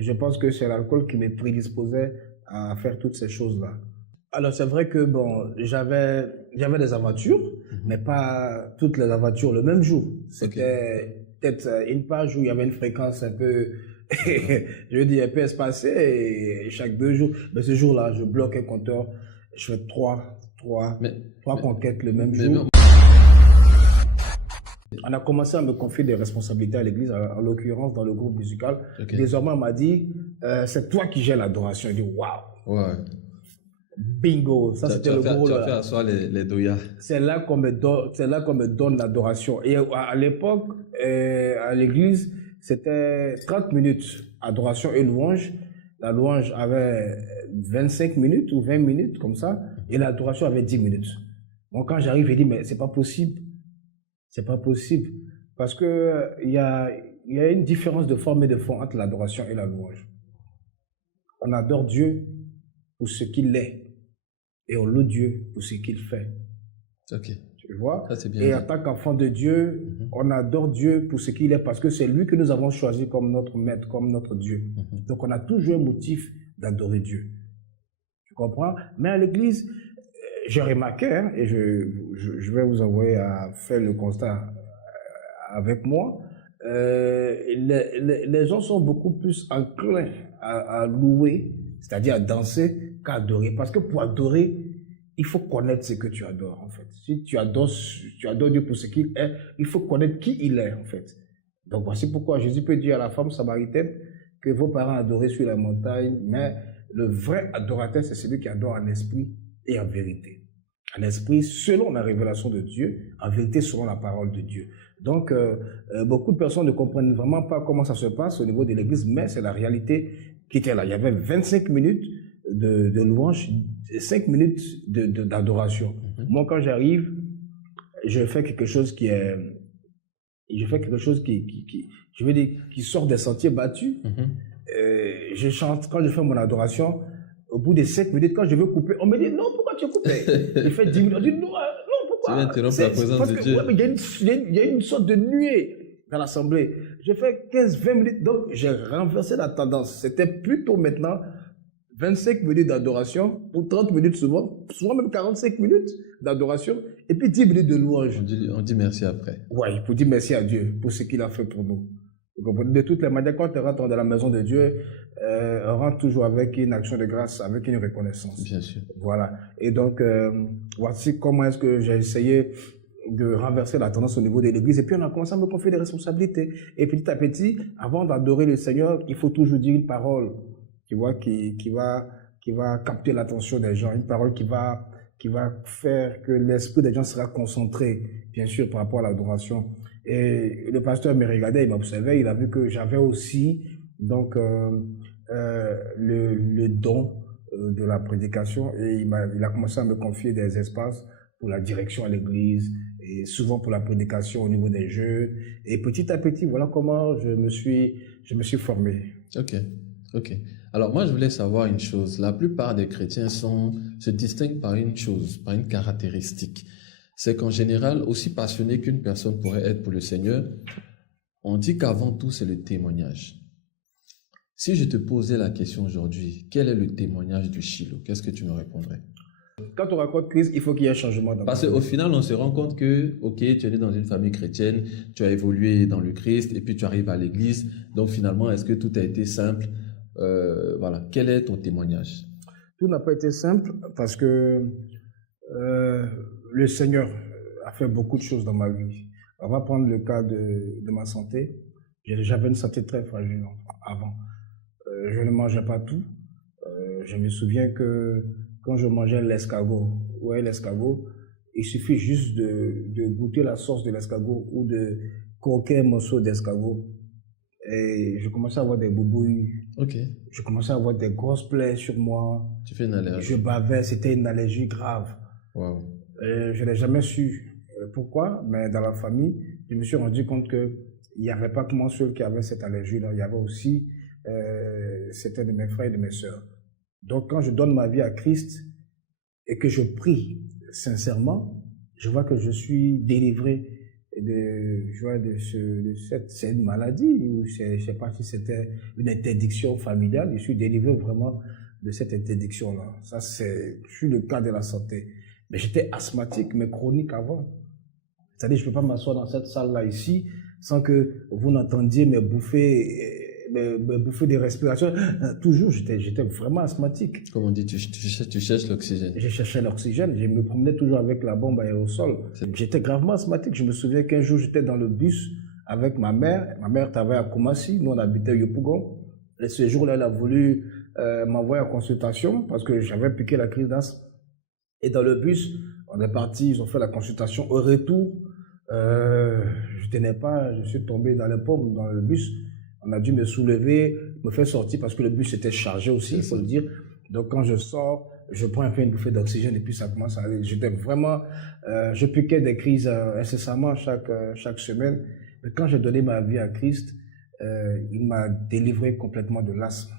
Et je pense que c'est l'alcool qui me prédisposait à faire toutes ces choses-là. Alors c'est vrai que bon, j'avais des aventures, mais pas toutes les aventures le même jour. C'était peut-être une page où il y avait une fréquence un peu, je veux dire, un peu espacée et chaque 2 jours. Mais ce jour-là, je bloque un compteur, je fais trois conquêtes le même jour. On a commencé à me confier des responsabilités à l'église, en l'occurrence dans le groupe musical. Désormais, on m'a dit, c'est toi qui gères l'adoration. Je dis, waouh! Ouais. Bingo! Ça, c'était le gros. Tu as fait asseoir les doyas. C'est là qu'on me donne l'adoration. Et à l'époque, à l'église, c'était 30 minutes, adoration et louange. La louange avait 25 minutes ou 20 minutes, comme ça, et l'adoration avait 10 minutes. Donc, quand j'arrive, je dis, mais c'est pas possible. C'est pas possible. Parce que il y a une différence de forme et de fond entre l'adoration et la louange. On adore Dieu pour ce qu'il est et on loue Dieu pour ce qu'il fait. Ok. Tu vois? Ça, c'est bien et dit. en tant qu'enfant de Dieu, on adore Dieu pour ce qu'il est parce que c'est lui que nous avons choisi comme notre maître, comme notre Dieu. Donc on a toujours un motif d'adorer Dieu. Tu comprends? Mais à l'église, j'ai remarqué, hein, et je vais vous envoyer à faire le constat avec moi, les gens sont beaucoup plus enclins à louer, c'est-à-dire à danser, qu'à adorer. Parce que pour adorer, il faut connaître ce que tu adores, en fait. Si tu adores Dieu pour ce qu'il est, il faut connaître qui il est, en fait. Donc voici pourquoi Jésus peut dire à la femme samaritaine que vos parents adoraient sur la montagne, mais le vrai adorateur, c'est celui qui adore en esprit et en vérité. En esprit, selon la révélation de Dieu, en vérité, selon la parole de Dieu. Donc, beaucoup de personnes ne comprennent vraiment pas comment ça se passe au niveau de l'église, mais c'est la réalité qui était là. Il y avait 25 minutes de louange, 5 minutes d'adoration. Moi, quand j'arrive, je fais quelque chose qui je veux dire, qui sort des sentiers battus. Je chante, quand je fais mon adoration, au bout de 5 minutes, quand je veux couper, on me dit non, pourquoi tu as coupé? Je fais 10 minutes, on dit non, pourquoi? Tu viens interrompre la présence de Dieu. Ouais, mais il y a une sorte de nuée dans l'assemblée. Je fais 15-20 minutes, donc j'ai renversé la tendance. C'était plutôt maintenant 25 minutes d'adoration, ou 30 minutes souvent même 45 minutes d'adoration, et puis 10 minutes de louange. On dit merci après. Oui, pour dire merci à Dieu pour ce qu'il a fait pour nous. De toutes les manières, quand tu rentres dans la maison de Dieu, on rentre toujours avec une action de grâce, avec une reconnaissance. Bien sûr. Voilà. Et donc, voici comment est-ce que j'ai essayé de renverser la tendance au niveau de l'église. Et puis, on a commencé à me confier des responsabilités. Et petit à petit, avant d'adorer le Seigneur, il faut toujours dire une parole, tu vois, qui va capter l'attention des gens, une parole qui va faire que l'esprit des gens sera concentré, bien sûr, par rapport à l'adoration. Et le pasteur me regardait, il m'observait, il a vu que j'avais aussi donc le don de la prédication et il a commencé à me confier des espaces pour la direction à l'église et souvent pour la prédication au niveau des jeunes. Et petit à petit, voilà comment je me suis formé. Ok. Alors moi, je voulais savoir une chose. La plupart des chrétiens se distinguent par une chose, par une caractéristique. C'est qu'en général, aussi passionné qu'une personne pourrait être pour le Seigneur, on dit qu'avant tout, c'est le témoignage. Si je te posais la question aujourd'hui, quel est le témoignage du Shiloh? Qu'est-ce que tu me répondrais? Quand on raconte Christ, il faut qu'il y ait un changement. Parce qu'au final, on se rend compte que, ok, tu es né dans une famille chrétienne, tu as évolué dans le Christ, et puis tu arrives à l'église. Donc finalement, est-ce que tout a été simple? Voilà. Quel est ton témoignage? Tout n'a pas été simple parce que le Seigneur a fait beaucoup de choses dans ma vie. On va prendre le cas de ma santé. J'avais une santé très fragile avant. Je ne mangeais pas tout. Je me souviens que quand je mangeais l'escargot, il suffit juste de goûter la sauce de l'escargot ou de croquer un morceau d'escargot. Et je commençais à avoir des boubouilles. Ok. Je commençais à avoir des grosses plaies sur moi. Tu fais une allergie. Je bavais, c'était une allergie grave. Wow. Je n'ai jamais su pourquoi, mais dans la famille, je me suis rendu compte qu'il n'y avait pas que moi seul qui avait cette allergie-là. Il y avait aussi certains de mes frères et de mes sœurs. Donc, quand je donne ma vie à Christ et que je prie sincèrement, je vois que je suis délivré c'est une maladie, ou je ne sais pas si c'était une interdiction familiale. Je suis délivré vraiment de cette interdiction-là. Ça, je suis le cas de la santé. Mais j'étais asthmatique, mais chronique avant. C'est-à-dire, je ne peux pas m'asseoir dans cette salle-là ici sans que vous n'entendiez mes bouffées des respirations. Toujours, j'étais vraiment asthmatique. Comme on dit, tu cherches l'oxygène. Je cherchais l'oxygène. Je me promenais toujours avec la bombe aérosol. J'étais gravement asthmatique. Je me souviens qu'un jour, j'étais dans le bus avec ma mère. Ma mère travaillait à Koumassi. Nous, on habitait à Yopougon. Et ce jour-là, elle a voulu m'envoyer en consultation parce que j'avais piqué la crise d'asthme. Et dans le bus, on est parti. Ils ont fait la consultation. Au retour, je tenais pas. Je suis tombé dans les pommes dans le bus. On a dû me soulever, me faire sortir parce que le bus était chargé aussi, il faut le dire. Donc quand je sors, je prends un peu une bouffée d'oxygène et puis ça commence à aller. J'étais vraiment, je piquais des crises incessamment chaque semaine. Mais quand j'ai donné ma vie à Christ, il m'a délivré complètement de l'asthme.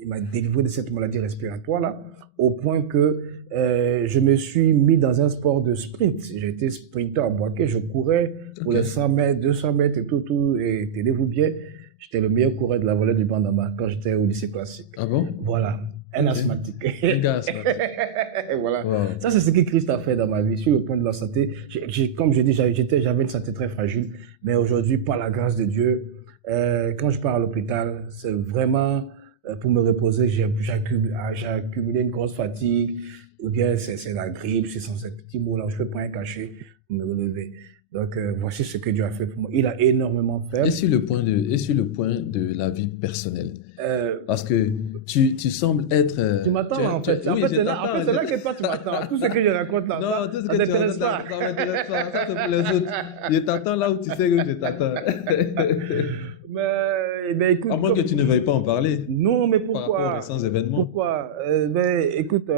Il m'a délivré de cette maladie respiratoire-là, au point que je me suis mis dans un sport de sprint. J'ai été sprinter à Boaké, je courais pour les 100 mètres, 200 mètres et tout, et tenez-vous bien. J'étais le meilleur coureur de la vallée du Bandama quand j'étais au lycée classique. Ah bon? Voilà, un asthmatique. Un gars asthmatique. Voilà. Wow. Ça, c'est ce que Christ a fait dans ma vie. Sur le point de la santé, comme je dis, j'avais une santé très fragile. Mais aujourd'hui, par la grâce de Dieu, quand je pars à l'hôpital, c'est vraiment pour me reposer. J'ai accumulé une grosse fatigue. Ou bien c'est la grippe, c'est sans ces petits mots-là. Je ne peux pas rien cacher pour me relever. Donc, voici ce que Dieu a fait pour moi. Il a énormément fait. Et sur le point de la vie personnelle. Parce que tu sembles être... Tu m'attends, en fait. En fait, c'est là que toi, tu m'attends. Tout ce que je raconte là, non, tout ce que tu racontes là, ça m'intéresse pas. Ça, c'est pour les autres. Je t'attends là où tu sais que je t'attends. Mais écoute... À moins que tu ne veuilles pas en parler. Non, mais pourquoi? Par rapport aux récents événements. Pourquoi? Écoute,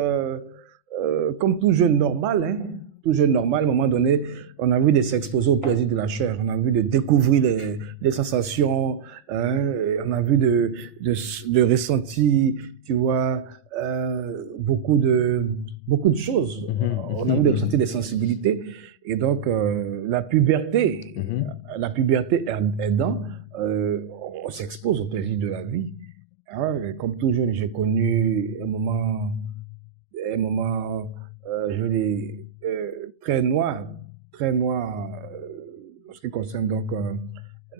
comme tout jeune normal, hein, tout jeune normal, à un moment donné, on a envie de s'exposer au plaisir de la chair, on a envie de découvrir les sensations, hein, on a envie de ressentir, tu vois, beaucoup de choses. On a envie de ressentir des sensibilités. Et donc, la puberté aidant, on s'expose au plaisir de la vie. Hein, et comme tout jeune, j'ai connu un moment, je dis, très noir en ce qui concerne donc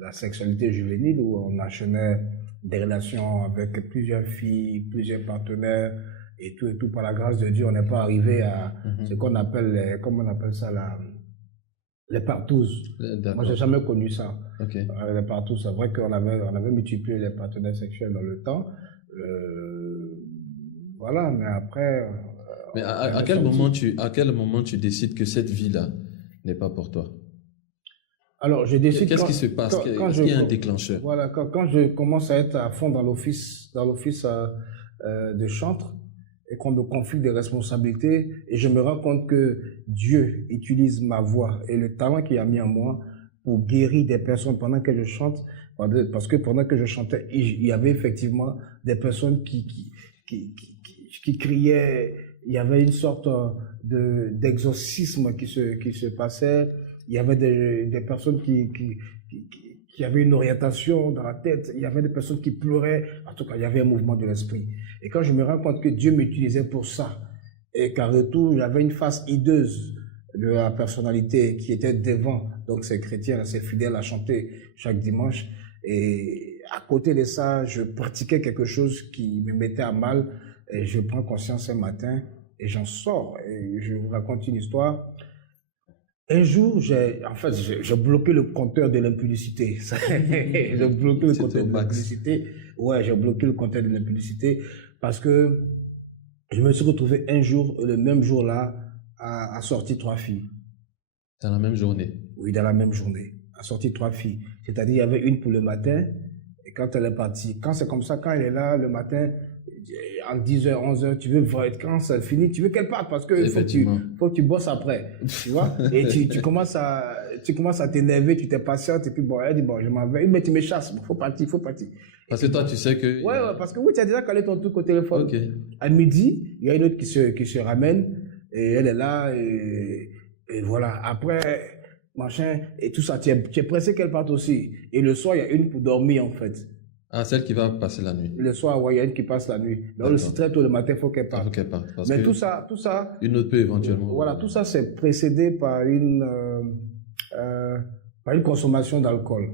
la sexualité juvénile, où on enchaînait des relations avec plusieurs filles, plusieurs partenaires, et tout par la grâce de Dieu, on n'est pas arrivé à ce qu'on appelle, comment on appelle ça, les partouzes. Moi, j'ai jamais connu ça. Okay. Les partouzes, c'est vrai qu'on avait multiplié les partenaires sexuels dans le temps. Voilà, mais après... Mais à quel moment tu décides que cette vie-là n'est pas pour toi? Alors, je décide... Qu'est-ce qui se passe? Est-ce qu'il y a un déclencheur? Voilà, quand je commence à être à fond dans l'office de chantre, et qu'on me confie des responsabilités, et je me rends compte que Dieu utilise ma voix et le talent qu'il a mis en moi pour guérir des personnes pendant que je chante, parce que pendant que je chantais, il y avait effectivement des personnes qui criaient, il y avait une sorte d'exorcisme qui se passait, il y avait des personnes qui avaient une orientation dans la tête, il y avait des personnes qui pleuraient, en tout cas il y avait un mouvement de l'esprit. Et quand je me rends compte que Dieu m'utilisait pour ça, et qu'en retour j'avais une face hideuse de la personnalité qui était devant, donc ces chrétiens, ces fidèles à chanter chaque dimanche, et à côté de ça, je pratiquais quelque chose qui me mettait à mal, et je prends conscience un matin, et j'en sors, et je vous raconte une histoire. Un jour, j'ai bloqué le compteur de l'impudicité. J'ai bloqué le compteur de l'impudicité. Ouais, j'ai bloqué le compteur de l'impudicité parce que je me suis retrouvé un jour, le même jour-là, à sortir 3 filles. Dans la même journée? Oui, dans la même journée. À sortir 3 filles. C'est-à-dire, il y avait une pour le matin, et quand elle est partie, quand c'est comme ça, quand elle est là, le matin, en 10h, 11h, tu veux voir, quand ça finit, tu veux qu'elle parte parce que faut que tu bosses après, tu vois. Et tu commences à t'énerver, tu t'es patiente, et puis bon, elle dit, bon, je m'en vais, mais tu me chasses, faut partir. Parce que toi, tu sais que... Ouais, parce que oui, tu as déjà calé ton truc au téléphone. Okay. À midi, il y a une autre qui se ramène, et elle est là, et voilà. Après, machin, et tout ça. Tu es pressé qu'elle parte aussi. Et le soir, il y a une pour dormir, en fait. Ah, celle qui va passer la nuit. Le soir, ouais, il y a une qui passe la nuit. Donc, D'accord. très tôt le matin, il faut qu'elle Il faut parte. qu'elle parte. Parce Mais que tout ça, une autre peut éventuellement. voilà, tout ça, c'est précédé euh, par une consommation d'alcool.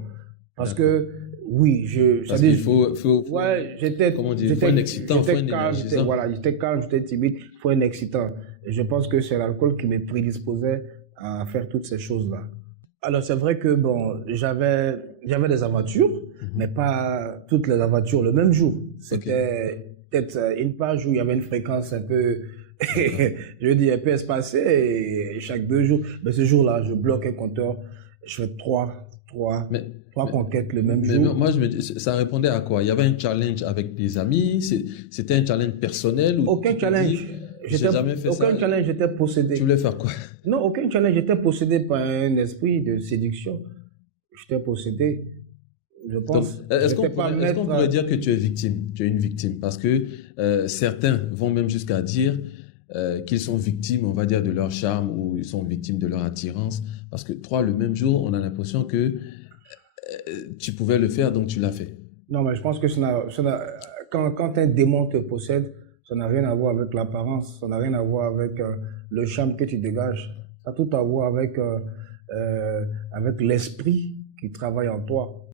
Parce D'accord. que, oui, Parce c'est-à-dire, qu'il faut, ouais, comment dire, il faut un excitant, il faut un calme, énergisant. voilà, j'étais calme, j'étais timide, il faut un excitant. Et je pense que c'est l'alcool qui me prédisposait à faire toutes ces choses-là. Alors, c'est vrai que, bon, j'avais des aventures, mais pas toutes les aventures le même jour. C'était peut-être une page où il y avait une fréquence un peu, je veux dire, un peu espacée, et chaque 2 jours. Mais ce jour-là, je bloque un compteur, je fais Mais, trois mais, conquêtes le même mais jour. moi, je me dis, ça répondait à quoi? Il y avait un challenge avec des amis? C'était un challenge personnel ou Aucun tu te challenge. dis, j'ai jamais fait ça. Aucun challenge, j'étais Tu possédé. voulais faire quoi? Non, aucun challenge, j'étais possédé par un esprit de séduction. J'étais possédé, je Donc, pense. est-ce qu'on J'étais pas pourrait, est-ce qu'on maître. pourrait dire que tu es victime? Tu es une victime. Parce que certains vont même jusqu'à dire qu'ils sont victimes, on va dire, de leur charme ou ils sont victimes de leur attirance. Parce que toi, le même jour, on a l'impression que tu pouvais le faire, donc tu l'as fait. Non, mais je pense que quand un démon te possède, ça n'a rien à voir avec l'apparence, ça n'a rien à voir avec le charme que tu dégages. Ça a tout à voir avec l'esprit qui travaille en toi.